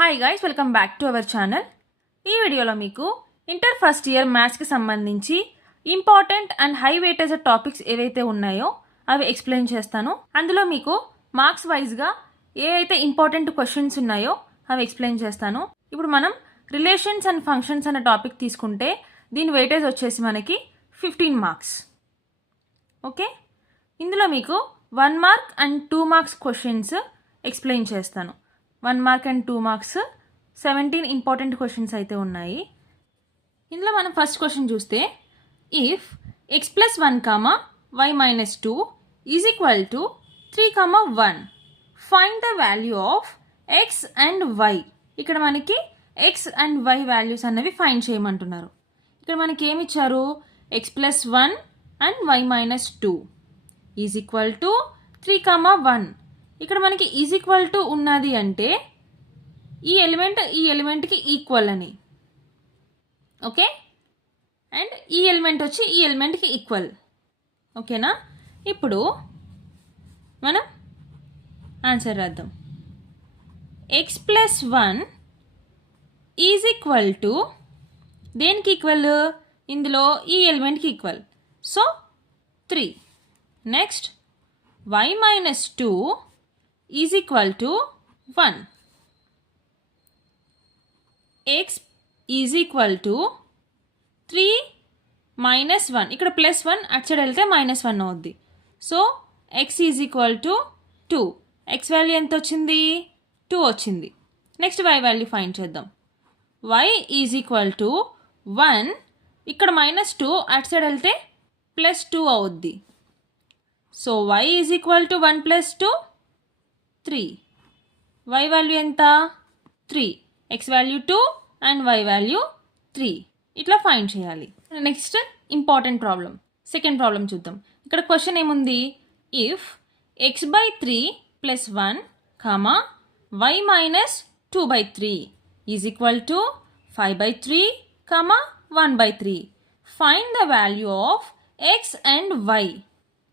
Hi guys, welcome back to our channel. ఈ వీడియోలో మీకు ఇంటర్ ఫస్ట్ ఇయర్ మ్యాథ్స్కి సంబంధించి important and high weightage topics ఏవైతే ఉన్నాయో అవి ఎక్స్ప్లెయిన్ చేస్తాను. అందులో మీకు మార్క్స్ వైజ్గా ఏవైతే ఇంపార్టెంట్ క్వశ్చన్స్ ఉన్నాయో అవి ఎక్స్ప్లెయిన్ చేస్తాను. ఇప్పుడు మనం రిలేషన్స్ అండ్ ఫంక్షన్స్ అనే టాపిక్ తీసుకుంటే దీని వెయిటేజ్ వచ్చేసి మనకి 15 మార్క్స్. ఓకే, ఇందులో మీకు 1 mark and 2 marks questions explain చేస్తాను. 1 mark and 2 marks 17 important questions అయితే ఉన్నాయి. ఇందులో మనం ఫస్ట్ క్వశ్చన్ చూస్తే, if x plus 1 y minus 2 is equal to 3 1 find the value of x and y. ఇక్కడ మనకి x అండ్ y వాల్యూస్ అనేవి find చేయమంటున్నారు. ఇక్కడ మనకి ఏమి ఇచ్చారు, x plus 1 and y minus 2 is equal to 3 1. ఇక్కడ మనకి ఈజ్ ఈక్వల్ టు ఉన్నది అంటే ఈ ఎలిమెంట్కి ఈక్వల్ అని. ఓకే, అండ్ ఈ ఎలిమెంట్ వచ్చి ఈ ఎలిమెంట్కి ఈక్వల్. ఓకేనా, ఇప్పుడు మనం ఆన్సర్ రాద్దాం. X plus 1 is equal to దేనికి ఈక్వల్, ఇందులో ఈ ఎలిమెంట్కి ఈక్వల్, so 3. Next y minus 2 is equal to 1. x is equal to 3 minus 1. ఇక్కడ ప్లస్ 1 అటు సైడ్ వెళ్తే -1 అవుద్ది. So x is equal to 2. x value ఎంత వచ్చింది, 2 వచ్చింది. నెక్స్ట్ y వాల్యూ ఫైండ్ చేద్దాం. y is equal to 1. ఇక్కడ -2 అటు సైడ్ వెళ్తే +2 అవుద్ది. So y is equal to 1 + 2 3. y value ఎంత, 3. x value 2 and y value 3. ఇట్లా ఫైండ్ చేయాలి. Next important problem, second problem చూద్దాం. ఇక్కడ క్వశ్చన్ ఏముంది, if x/3 + 1 y minus 2/3 is equal to 5/3 1/3 find the value of x and y.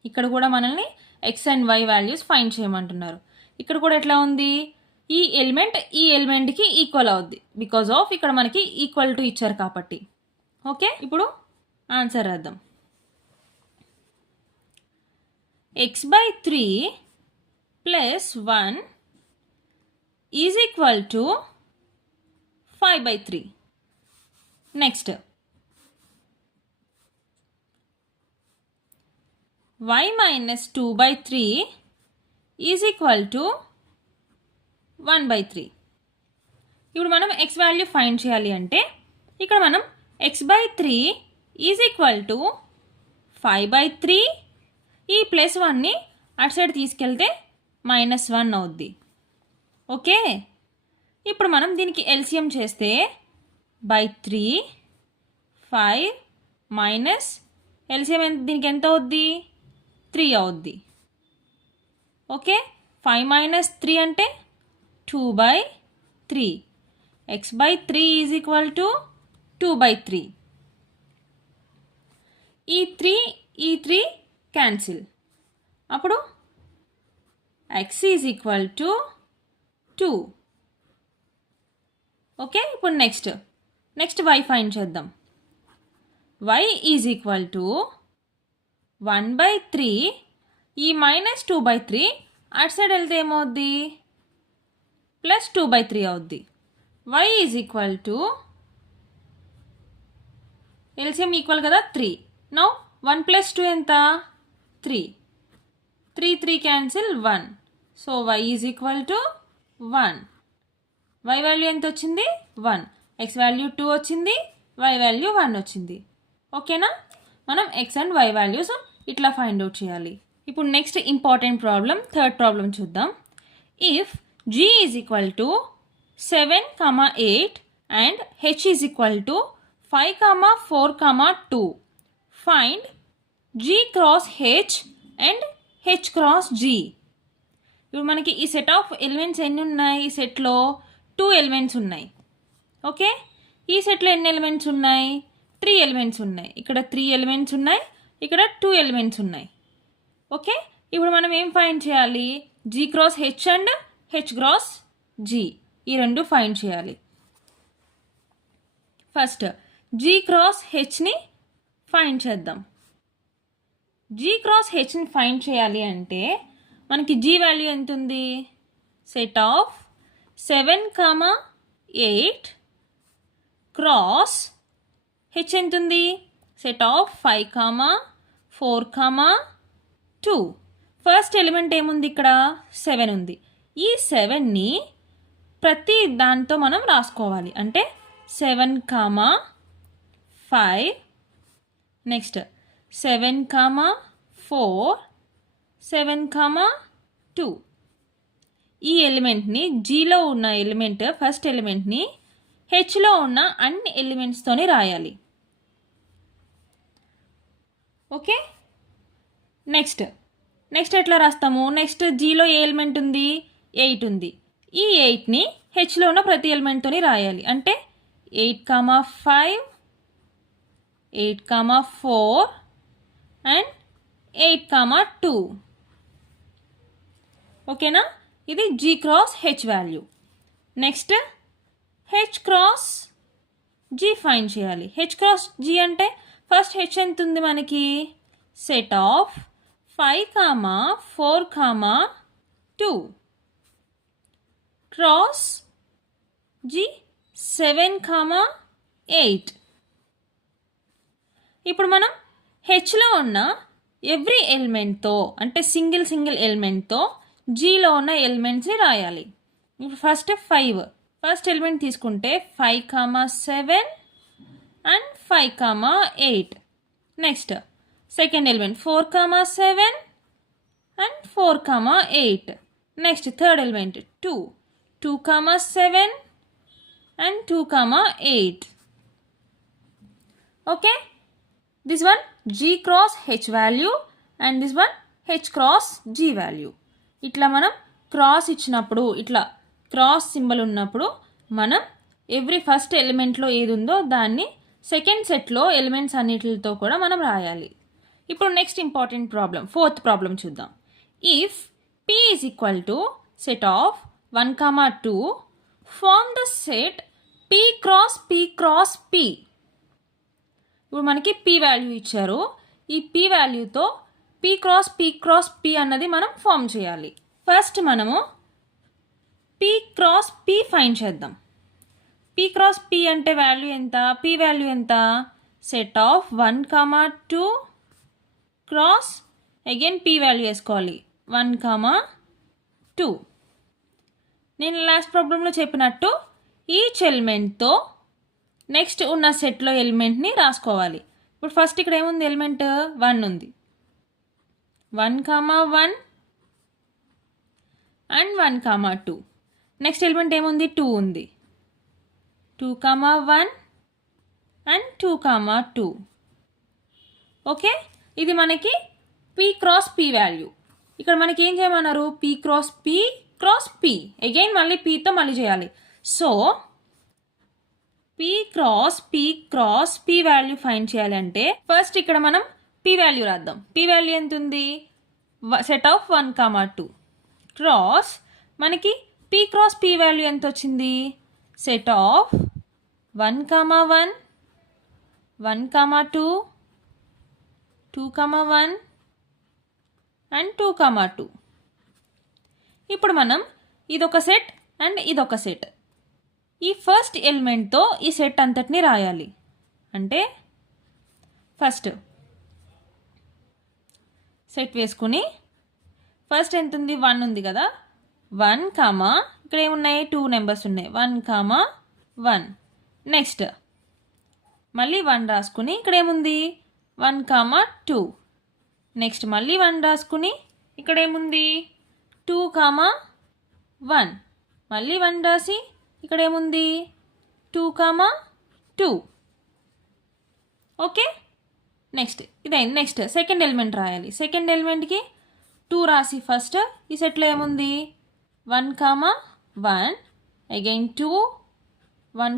ఇక్కడ కూడా మనల్ని x and y values find చేయమంటున్నారు. ఇక్కడ కూడా ఎట్లా ఉంది, ఈ ఎలిమెంట్కి ఈక్వల్ అవుద్ది, బికాజ్ ఆఫ్ ఇక్కడ మనకి ఈక్వల్ టు ఇచ్చారు కాబట్టి. ఓకే, ఇప్పుడు ఆన్సర్ రాద్దాం. x/3 + 1 is equal to 5/3. Next y minus 2/3 is equal to 1/3. ఇప్పుడు మనం x వాల్యూ ఫైండ్ చేయాలి అంటే ఇక్కడ మనం x/3 ఈజ్ ఈక్వల్ టు 5/3. ఈ +1ని అటు సైడ్ తీసుకెళ్తే -1 అవుద్ది. ఓకే, ఇప్పుడు మనం దీనికి ఎల్సిఎం చేస్తే /3 5 మైనస్ ఎల్సిఎం దీనికి ఎంత అవుద్ది, 3 అవుద్ది. ఓకే, 5 - 3 అంటే 2/3. x/3 is equal to 2/3. ఈ 3 క్యాన్సిల్, అప్పుడు x is equal to 2. Okay, ఇప్పుడు నెక్స్ట్ y ఫైండ్ చేద్దాం. y is equal to 1/3. ఈ -2/3 అటు సైడ్ వెళ్తే ఏమవుద్ది, +2/3 అవుద్ది. y is equal to LCM equal కదా 3. నౌ 1 + 2 ఎంత, 3. 3 cancel 1. So y is equal to 1. y value ఎంత వచ్చింది, 1. x వాల్యూ 2 వచ్చింది, y వాల్యూ 1 వచ్చింది. ఓకేనా, మనం x అండ్ y వాల్యూస్ ఇట్లా ఫైండ్ అవుట్ చేయాలి. ఇప్పుడు next important problem, third problem చూద్దాం. If g is equal to 7, 8 and h is equal to 5, 4, 2 find g cross h and h cross g. ఇప్పుడు మనకి ఈ సెట్ ఆఫ్ ఎలిమెంట్స్ ఎన్ని ఉన్నాయి, ఈ సెట్లో 2 ఎలిమెంట్స్ ఉన్నాయి. ఓకే, ఈ సెట్లో ఎన్ని ఎలిమెంట్స్ ఉన్నాయి, 3 ఎలిమెంట్స్ ఉన్నాయి. ఇక్కడ 3 ఎలిమెంట్స్ ఉన్నాయి, ఇక్కడ 2 ఎలిమెంట్స్ ఉన్నాయి. ఓకే, ఇప్పుడు మనం ఏం ఫైండ్ చేయాలి, g cross h and h cross g. ఈ రెండు ఫైండ్ చేయాలి. ఫస్ట్ జీ క్రాస్ హెచ్ని ఫైండ్ చేద్దాం. జీ క్రాస్ హెచ్ని ఫైండ్ చేయాలి అంటే మనకి జీ వాల్యూ ఎంత ఉంది? సెట్ ఆఫ్ 7, 8 క్రాస్ హెచ్ ఎంత ఉంది? Set of 5, 4, 2. ఫస్ట్ ఎలిమెంట్ ఏముంది ఇక్కడ? 7 ఉంది. ఈ 7ని ప్రతి దాంతో మనం రాసుకోవాలి. అంటే 7, 5, నెక్స్ట్ 7, 4, 7, 2. ఈ ఎలిమెంట్ని జీలో ఉన్న ఎలిమెంట్ ఫస్ట్ ఎలిమెంట్ని హెచ్లో ఉన్న అన్ని ఎలిమెంట్స్తోని రాయాలి. ఓకే, నెక్స్ట్ ఎట్లా రాస్తాము? నెక్స్ట్ జీలో ఏ ఎలిమెంట్ ఉంది? 8 ఉంది. ఈ 8ని హెచ్లో ఉన్న ప్రతి ఎలిమెంట్తోని రాయాలి. అంటే 8, 5, 8, 4 అండ్ 8, 2. ఓకేనా? ఇది G cross H value. Next H cross G find చేయాలి. హెచ్ క్రాస్ జీ అంటే ఫస్ట్ హెచ్ ఎంత ఉంది మనకి? Set of 5, 4, 2 cross G 7, 8. ఇప్పుడు మనం హెచ్లో ఉన్న ఎవ్రీ ఎలిమెంట్తో అంటే సింగిల్ ఎలిమెంట్తో జీలో ఉన్న ఎలిమెంట్స్ని రాయాలి. ఇప్పుడు ఫస్ట్ 5 ఫస్ట్ ఎలిమెంట్ తీసుకుంటే 5, 7 and 5, 8. Next second element 4, 7 and 4, 8. Next third element 2, 7 and 2, 8. Okay, this one G cross H value and this one H cross G value. ఇట్లా మనం క్రాస్ ఇచ్చినప్పుడు, ఇట్లా క్రాస్ సింబల్ ఉన్నప్పుడు మనం ఎవ్రీ ఫస్ట్ ఎలిమెంట్లో ఏది ఉందో దాన్ని సెకండ్ సెట్లో ఎలిమెంట్స్ అన్నిటితో కూడా మనం రాయాలి. ఇప్పుడు next important problem, fourth problem చూద్దాం. If P is equal to set of 1, 2 form the set P cross P. ఇప్పుడు మనకి పి వాల్యూ ఇచ్చారు. ఈ పి వాల్యూతో పి క్రాస్ పి అన్నది మనం ఫామ్ చేయాలి. ఫస్ట్ మనము పి క్రాస్ పి ఫైండ్ చేద్దాం. పి క్రాస్ పి అంటే వాల్యూ ఎంత? పి వాల్యూ ఎంత? Set of 1, 2 cross again P value వేసుకోవాలి 1, 2. నేను లాస్ట్ ప్రాబ్లంలో చెప్పినట్టు ఈచ్ ఎలిమెంట్తో నెక్స్ట్ ఉన్న సెట్లో ఎలిమెంట్ని రాసుకోవాలి. ఇప్పుడు ఫస్ట్ ఇక్కడ ఏముంది? ఎలిమెంట్ 1 ఉంది. 1, 1 అండ్ 1, 2. నెక్స్ట్ ఎలిమెంట్ ఏముంది? 2 ఉంది. 2, 1 అండ్ 2, 2. ఓకే, ఇది మనకి పి క్రాస్ పి వాల్యూ. ఇక్కడ మనకి ఏం చేయమన్నారు? పి క్రాస్ పి అగైన్ మళ్ళీ పీతో మళ్ళీ చేయాలి. So P cross P value find చేయాలంటే ఫస్ట్ ఇక్కడ మనం పి వాల్యూ రాద్దాం. పి వాల్యూ ఎంత ఉంది? సెట్ ఆఫ్ 1, 2 క్రాస్ మనకి పి క్రాస్ పి వాల్యూ ఎంత వచ్చింది? Set of 1, 1 1, 2 2, 1 and 2, 2. ఇప్పుడు మనం ఇదొక సెట్ అండ్ ఇదొక సెట్. ఈ ఫస్ట్ ఎలిమెంట్తో ఈ సెట్ అంతటిని రాయాలి. అంటే ఫస్ట్ సెట్ వేసుకుని ఫస్ట్ ఎంత ఉంది? 1 ఉంది కదా. 1, ఇక్కడ ఏమున్నాయి? 2 నెంబర్స్ ఉన్నాయి. 1, 1. నెక్స్ట్ మళ్ళీ 1 రాసుకుని ఇక్కడ ఏముంది? 1, 2. నెక్స్ట్ మళ్ళీ 1 రాసుకుని ఇక్కడ ఏముంది? 2, 1. మళ్ళీ 1 రాసి ఇక్కడ ఏముంది? 2, 2. ఓకే, నెక్స్ట్ ఇదైంది. నెక్స్ట్ సెకండ్ ఎలిమెంట్ రాయాలి. సెకండ్ ఎలిమెంట్కి 2 రాసి ఫస్ట్ ఈ సెట్లో ఏముంది? 1, 1 అగైన్ 2, 1,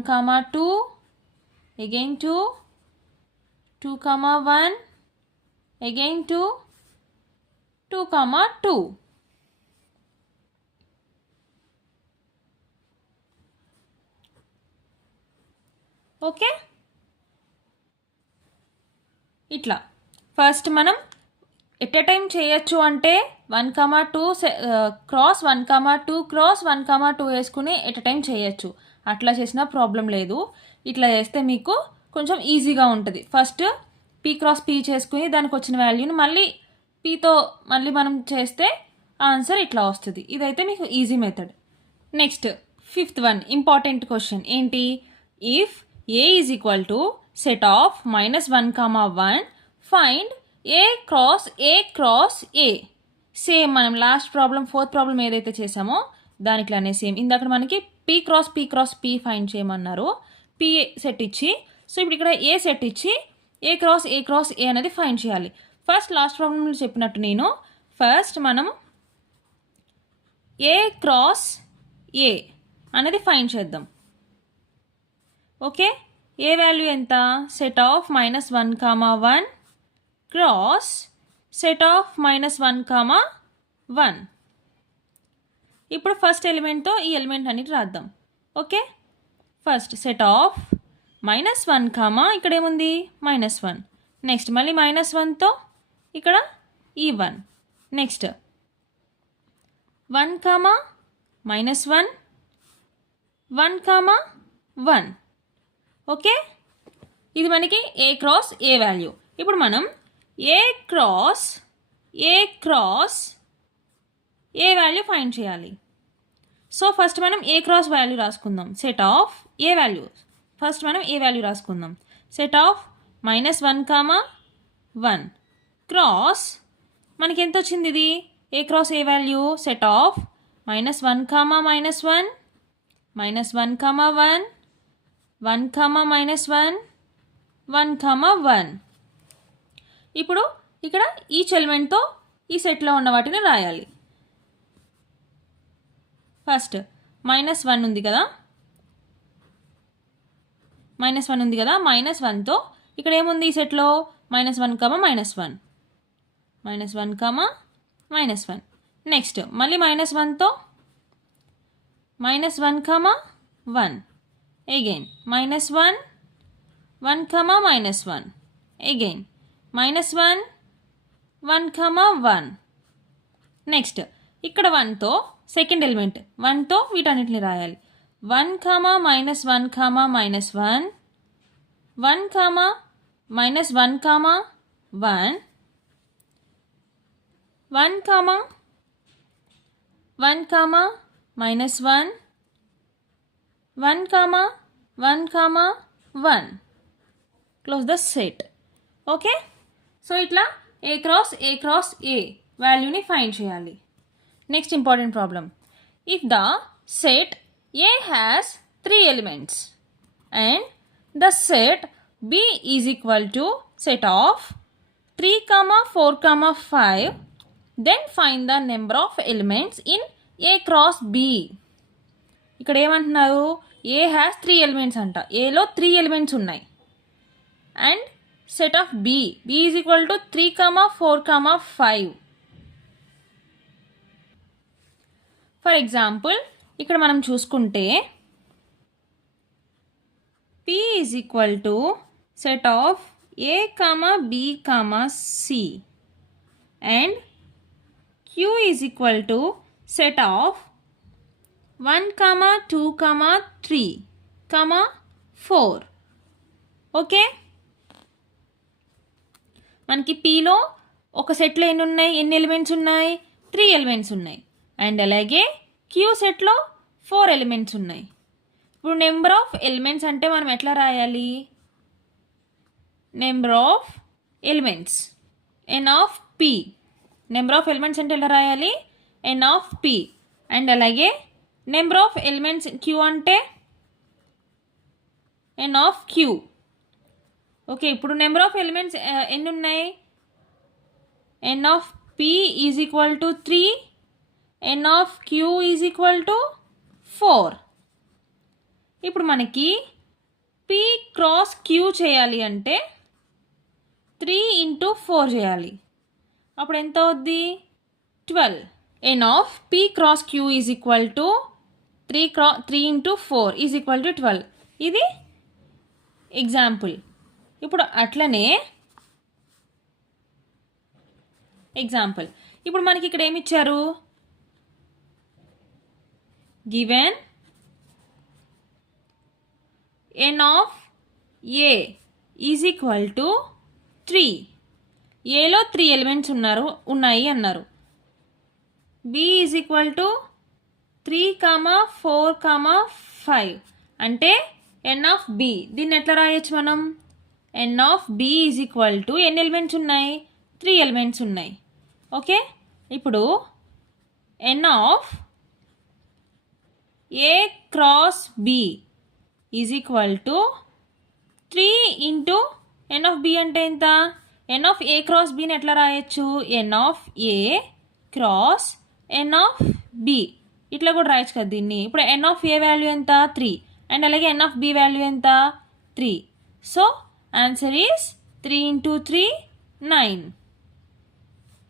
2 అగైన్ 2, 2, 1 అగైన్ 2, 2, 2. ఓకే, ఇట్లా ఫస్ట్ మనం ఎట్ ఎ టైం చేయొచ్చు అంటే 1,2 క్రాస్ 1,2 క్రాస్ 1,2 వేసుకుని ఎట్ ఎ టైం చేయొచ్చు. అట్లా చేసినా ప్రాబ్లం లేదు. ఇట్లా చేస్తే మీకు కొంచెం ఈజీగా ఉంటుంది. ఫస్ట్ పీ క్రాస్ పీ చేసుకుని దానికి వచ్చిన వాల్యూని మళ్ళీ పీతో మళ్ళీ మనం చేస్తే ఆన్సర్ ఇట్లా వస్తుంది. ఇదైతే మీకు easy method. Next 5th one important question ఏంటి? If A is equal to set of -1, 1 find A cross A. Same మనం లాస్ట్ ప్రాబ్లం 4th ప్రాబ్లం ఏదైతే చేసామో దానిట్లానే సేమ్. ఇందాక మనకి పీ క్రాస్ పీ ఫైండ్ చేయమన్నారు. పీ సెట్ ఇచ్చి, సో ఇప్పుడు ఇక్కడ ఏ సెట్ ఇచ్చి ఏ క్రాస్ ఏ అనేది ఫైండ్ చేయాలి. ఫస్ట్ లాస్ట్ ప్రాబ్లంలో చెప్పినట్టు నేను ఫస్ట్ మనం ఏ క్రాస్ ఏ అనేది ఫైండ్ చేద్దాం. ఓకే, ఏ వాల్యూ ఎంత? Set of -1, 1 cross set of -1, 1. ఇప్పుడు ఫస్ట్ ఎలిమెంట్తో ఈ ఎలిమెంట్ అన్నిటి రాద్దాం. ఓకే, ఫస్ట్ సెట్ ఆఫ్ -1, ఇక్కడ ఏముంది -1. నెక్స్ట్ మళ్ళీ -1తో ఇక్కడ ఈ 1. నెక్స్ట్ 1, -1, 1, 1. ఓకే, ఇది మనకి ఏ క్రాస్ ఏ వాల్యూ. ఇప్పుడు మనం A cross A value find చేయాలి. సో ఫస్ట్ మనం ఏ క్రాస్ వాల్యూ రాసుకుందాం. Set of A value first మనం ఏ వాల్యూ రాసుకుందాం. సెట్ ఆఫ్ -1, 1 క్రాస్ మనకి ఎంత వచ్చింది? ఇది A cross A value set of -1, -1, -1, -1, 1, -1, 1. ఇప్పుడు ఇక్కడ ఈచ్ ఎలిమెంట్తో ఈ సెట్లో ఉన్న వాటిని రాయాలి. ఫస్ట్ -1 ఉంది కదా, -1తో ఇక్కడ ఏముంది ఈ సెట్లో -1, -1, -1, నెక్స్ట్ మళ్ళీ -1తో -1, 1 అగైన్ -1, 1, -1 అగైన్ -1, 1, 1. నెక్స్ట్ ఇక్కడ 1తో సెకండ్ ఎలిమెంట్ 1తో వీటన్నిటిని రాయాలి. 1, -1, -1, 1, -1, -1, 1, 1, -1, 1, 1. Close the set. Okay, so ఇట్లా ఏ క్రాస్ ఏ వాల్యూని ఫైండ్ చేయాలి. Next important problem. If the set A has 3 elements and the set B is equal to set of 3, 4, 5, then find the number of elements in A cross B. ఇక్కడ ఏమంటున్నారు? ఏ has 3 elements అంట. ఏలో 3 elements ఉన్నాయి. And set of B is equal to 3, 4, 5. For example ఇక్కడ మనం చూసుకుంటే P is equal to set of A, B, C and Q is equal to set of 1, 2, 3, 4. Okay, మనకి Pలో ఒక సెట్లో ఎన్ని ఎలిమెంట్స్ ఉన్నాయి? 3 ఎలిమెంట్స్ ఉన్నాయి. అండ్ అలాగే Q సెట్లో 4 ఎలిమెంట్స్ ఉన్నాయి. ఇప్పుడు నెంబర్ ఆఫ్ ఎలిమెంట్స్ అంటే మనం ఎట్లా రాయాలి? Number of elements n of P. Number of elements అంటే ఎలా రాయాలి? N of P. అండ్ అలాగే నెంబర్ ఆఫ్ ఎలిమెంట్స్ Q అంటే ఎన్ ఆఫ్ Q. ఓకే, ఇప్పుడు నెంబర్ ఆఫ్ ఎలిమెంట్స్ ఎన్ని ఉన్నాయి? N of P is equal to 3, n of Q is equal to 4. ఇప్పుడు మనకి P క్రాస్ Q చేయాలి అంటే 3 × 4 చేయాలి. అప్పుడు ఎంత అవుద్ది? 12. N of P cross Q is equal to 3 × 4 is equal to 12. ఇది ఎగ్జాంపుల్. ఇప్పుడు అట్లనే ఎగ్జాంపుల్ ఇప్పుడు మనకి ఇక్కడ ఏమి ఇచ్చారు, given n of a is equal to 3. ఏలో 3 ఎలిమెంట్స్ ఉన్నాయి అన్నారు. b ఈజ్ ఈక్వల్ టు 3, 4, 5 అంటే n ఆఫ్ b. దీన్ని ఎట్లా రాయొచ్చు మనం, n of b is equal to ఎన్ని ఎలిమెంట్స్ ఉన్నాయి, 3 ఎలిమెంట్స్ ఉన్నాయి. ఓకే, ఇప్పుడు n of a cross b is equal to 3 into n of b అంటే ఎంత, n ఆఫ్ a క్రాస్ bని ఎట్లా రాయొచ్చు, n of a cross n of b ఇట్లా కూడా రాయొచ్చు కదా దీన్ని. ఇప్పుడు n ఆఫ్ a వాల్యూ ఎంత, 3, అండ్ అలాగే n ఆఫ్ b వాల్యూ ఎంత, 3. So answer is 3 into 3, 9.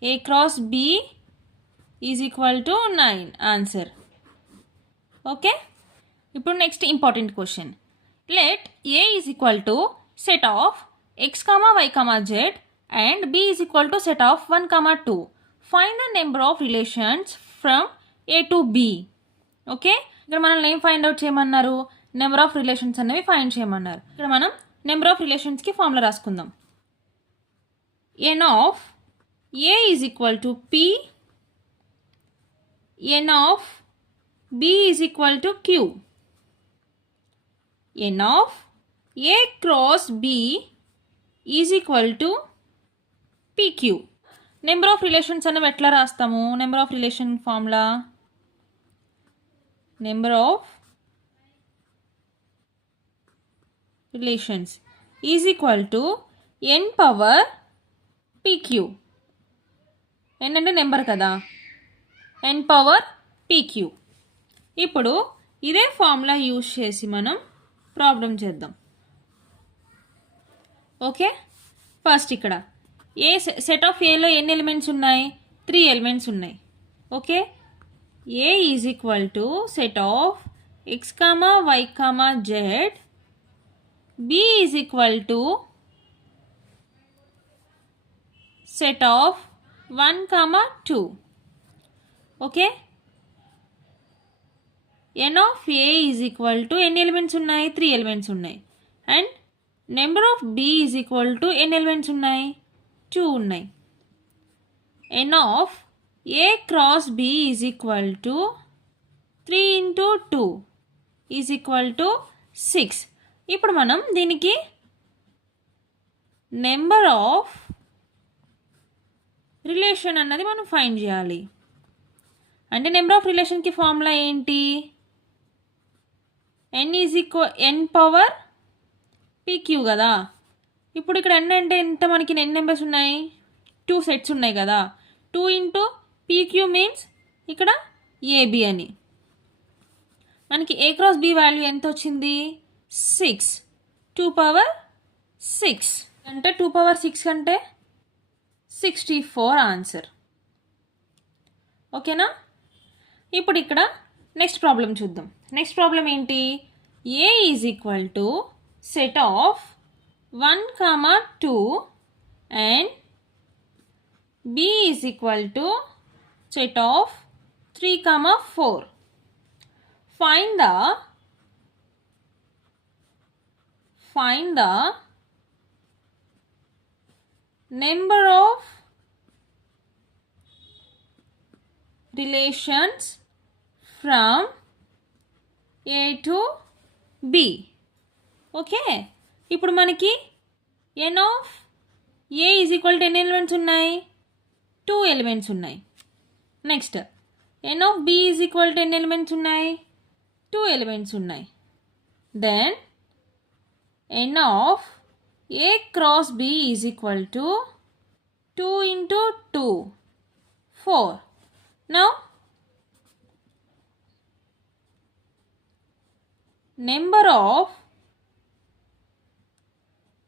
a cross b is equal to 9 answer. Okay, ఇప్పుడు next important question. Let a is equal to set of x, y, z and b is equal to set of 1, 2. Find the number of relations from a to b. Okay, ఇక్కడ మనల్ని ఏం find out చేయమన్నారు, number of relations అనేవి find చేయమన్నారు. ఇక్కడ మనం number of రిలేషన్స్కి formula రాసుకుందాం. n of a is equal to p, n of b is equal to q, n of a cross b is equal to pq. Number of relations అనేవి ఎట్లా రాస్తాము, number of relation formula, number of relations is equal to n power pq. n అంటే number కదా, n power pq. ఇప్పుడు ఇదే formula use చేసి మనం problem చేద్దాం. ఓకే, ఫస్ట్ ఇక్కడ ఏ సెట్ ఆఫ్ ఏలో ఎన్ని ఎలిమెంట్స్ ఉన్నాయి, 3 ఎలిమెంట్స్ ఉన్నాయి. Okay, A is equal to set of x, y, z, b is equal to set of 1, 2. Okay, n of a is equal to ఎన్ని elements ఉన్నాయి, 3 elements ఉన్నాయి. And number of b is equal to ఎన్ని elements ఉన్నాయి, 2 ఉన్నాయి. n of a cross b is equal to 3 into 2 is equal to 6. ఇప్పుడు మనం దీనికి number of relation అన్నది మనం ఫైండ్ చేయాలి. అంటే నెంబర్ ఆఫ్ రిలేషన్కి ఫార్ములా ఏంటి, n పవర్ pq కదా. ఇప్పుడు ఇక్కడ n అంటే ఎంత, మనకి n నెంబర్స్ ఉన్నాయి, 2 సెట్స్ ఉన్నాయి కదా. 2 ఇంటూ pq మీన్స్ ఇక్కడ ab అని. మనకి a క్రాస్ b వాల్యూ ఎంత వచ్చింది, 6. 2 పవర్ 6 అంటే 2 పవర్ 6 అంటే 64 ఆన్సర్. ఓకేనా, ఇప్పుడు ఇక్కడ నెక్స్ట్ ప్రాబ్లం చూద్దాం. నెక్స్ట్ ప్రాబ్లం ఏంటి, a is equal to set of 1, 2 and b is equal to set of 3, 4. Find the number of relations from a to b. Okay, ఇప్పుడు మనకి n of a is equal to ఎన్ని elements ఉన్నాయి, 2 elements ఉన్నాయి. Next n of b is equal to ఎన్ని elements ఉన్నాయి, 2 elements ఉన్నాయి. Then n of a cross b is equal to 2 into 2, 4. Now number of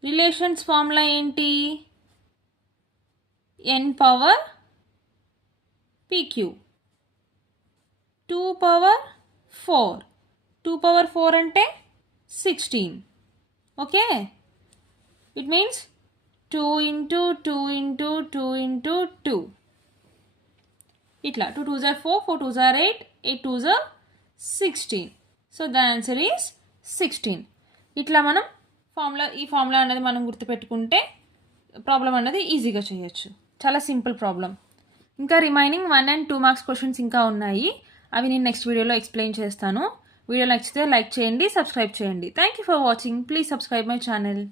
relations formula ఏంటి, n power pq, 2 power 4. 2 power 4 అంటే 16. Okay, it means 2 into 2 into 2 into 2. ఇట్లా 2 2s are 4, 4 2s are 8, 8 2s are 16. So the answer is 16. ఇట్లా మనం ఈ formula అనేది మనం గుర్తుపెట్టుకుంటే problem అనేది ఈజీగా చేయొచ్చు. చాలా సింపుల్ ప్రాబ్లం. ఇంకా రిమైనింగ్ 1 and 2 మార్క్స్ క్వశ్చన్స్ ఇంకా ఉన్నాయి. అవి నేను నెక్స్ట్ వీడియోలో ఎక్స్ప్లెయిన్ చేస్తాను. వీడియో నచ్చితే లైక్ చేయండి, సబ్స్క్రైబ్ చేయండి. Thank you for watching. Please subscribe my channel.